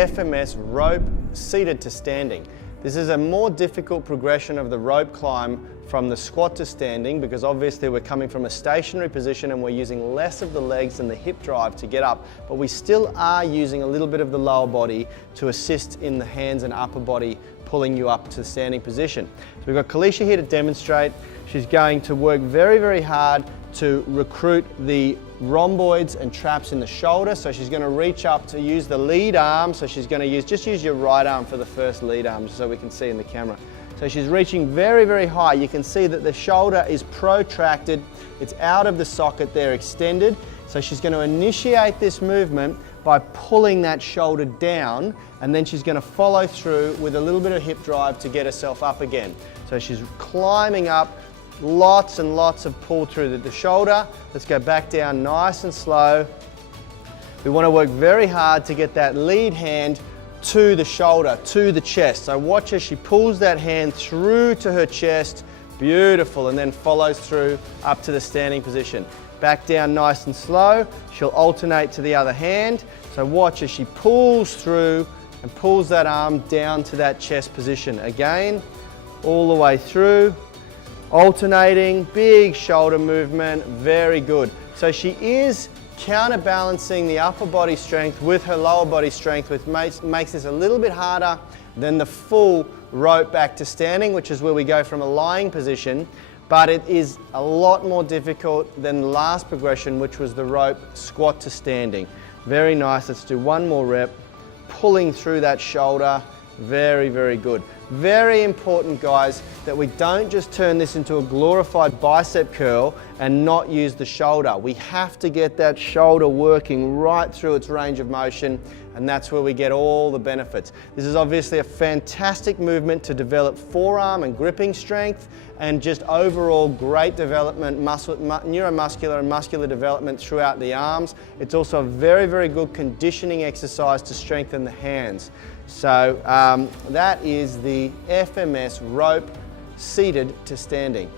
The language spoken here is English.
FMS rope seated to standing. This is a more difficult progression of the rope climb from the squat to standing, because obviously we're coming from a stationary position and we're using less of the legs and the hip drive to get up, but we still are using a little bit of the lower body to assist in the hands and upper body pulling you up to the standing position. So we've got Kaliesha here to demonstrate. She's going to work very, very hard to recruit the rhomboids and traps in the shoulder. So she's going to reach up to use the lead arm. So she's going to just use your right arm for the first lead arm so we can see in the camera. So she's reaching very, very high. You can see that the shoulder is protracted. It's out of the socket there, extended. So she's going to initiate this movement by pulling that shoulder down, and then she's going to follow through with a little bit of hip drive to get herself up again. So she's climbing up, lots and lots of pull through the shoulder. Let's go back down nice and slow. We want to work very hard to get that lead hand to the shoulder, to the chest. So watch as she pulls that hand through to her chest, beautiful, and then follows through up to the standing position. Back down nice and slow. She'll alternate to the other hand. So watch as she pulls through and pulls that arm down to that chest position. Again, all the way through, alternating, big shoulder movement, very good. So she is counterbalancing the upper body strength with her lower body strength, which makes this a little bit harder than the full rope back to standing, which is where we go from a lying position. But it is a lot more difficult than the last progression, which was the rope squat to standing. Very nice. Let's do one more rep. Pulling through that shoulder. Very, very good. Very important, guys, that we don't just turn this into a glorified bicep curl and not use the shoulder. We have to get that shoulder working right through its range of motion, and that's where we get all the benefits. This is obviously a fantastic movement to develop forearm and gripping strength, and just overall great development, neuromuscular and muscular development throughout the arms. It's also a very, very good conditioning exercise to strengthen the hands. So that is the FMS rope seated to standing.